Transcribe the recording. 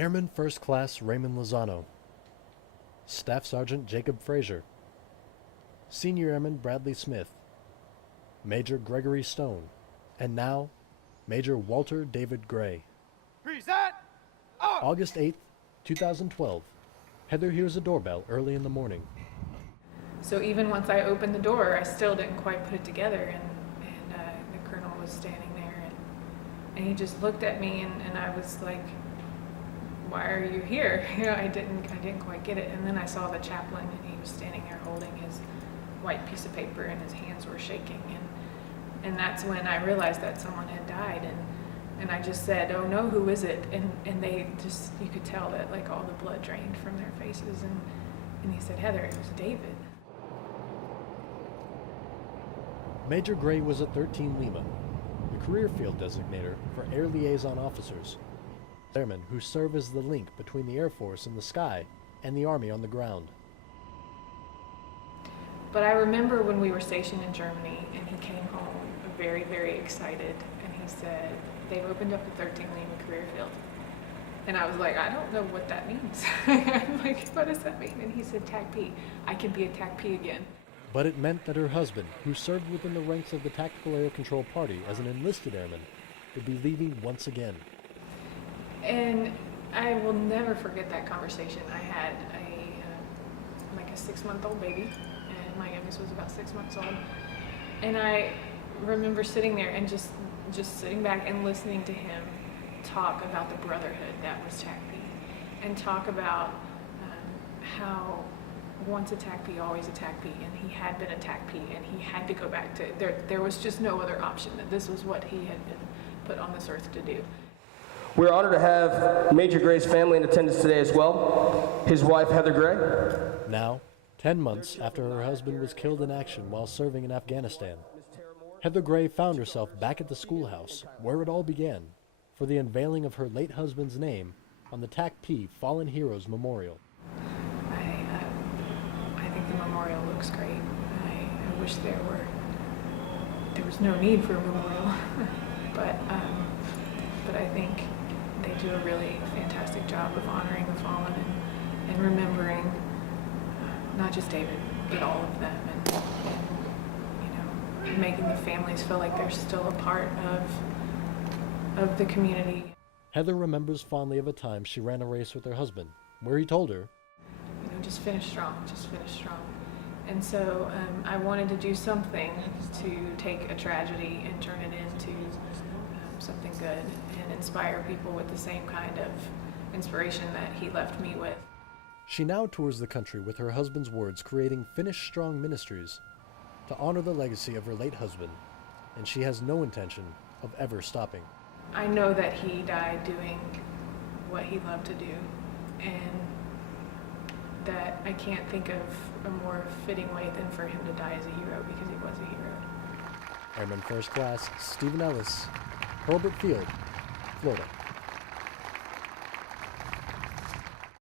Airman First Class Raymond Lozano, Staff Sergeant Jacob Frazier, Senior Airman Bradley Smith, Major Gregory Stone, and now Major Walter David Gray. Present! August 8th, 2012. Heather hears a doorbell early in the morning. So even once I opened the door, I still didn't quite put it together, and the colonel was standing there, and he just looked at me, and I was like, "Why are you here?" I didn't quite get it. And then I saw the chaplain, and he was standing there holding his white piece of paper, and his hands were shaking, and that's when I realized that someone had died, and I just said, "Oh no, who is it?" And they just, you could tell that like all the blood drained from their faces, and he said, "Heather, it was David." Major Gray was at 13 Lima, the career field designator for Air Liaison Officers, airmen who serve as the link between the Air Force in the sky and the Army on the ground. But I remember when we were stationed in Germany, and he came home very, very excited, and he said, "They've opened up the 13 Lima career field." And I was like, "I don't know what that means." I'm like, "What does that mean?" And he said, "TACP. I can be a TACP again." But it meant that her husband, who served within the ranks of the Tactical Air Control Party as an enlisted airman, would be leaving once again. And I will never forget that conversation. I had a 6-month-old baby, and my youngest was about 6 months old. And I remember sitting there and just sitting back and listening to him talk about the brotherhood that was TACP, and talk about how once a TACP, always a TACP, and he had been a TACP, and he had to go back to, there was just no other option, that this was what he had been put on this earth to do. We're honored to have Major Gray's family in attendance today as well. His wife, Heather Gray. Now, 10 months after her husband was killed in action while serving in Afghanistan, Heather Gray found herself back at the schoolhouse where it all began for the unveiling of her late husband's name on the TACP Fallen Heroes Memorial. I think the memorial looks great. I wish there was no need for a memorial, but I think they do a really fantastic job of honoring the fallen and remembering not just David, but all of them, and making the families feel like they're still a part of the community. Heather remembers fondly of a time she ran a race with her husband, where he told her, "Just finish strong, just finish strong." And so I wanted to do something to take a tragedy and turn it into something good and inspire people with the same kind of inspiration that he left me with. She now tours the country with her husband's words, creating Finish Strong Ministries to honor the legacy of her late husband, and she has no intention of ever stopping. I know that he died doing what he loved to do, and that I can't think of a more fitting way than for him to die as a hero, because he was a hero. Airman First Class Stephen Ellis, Hurlburt Field, Florida.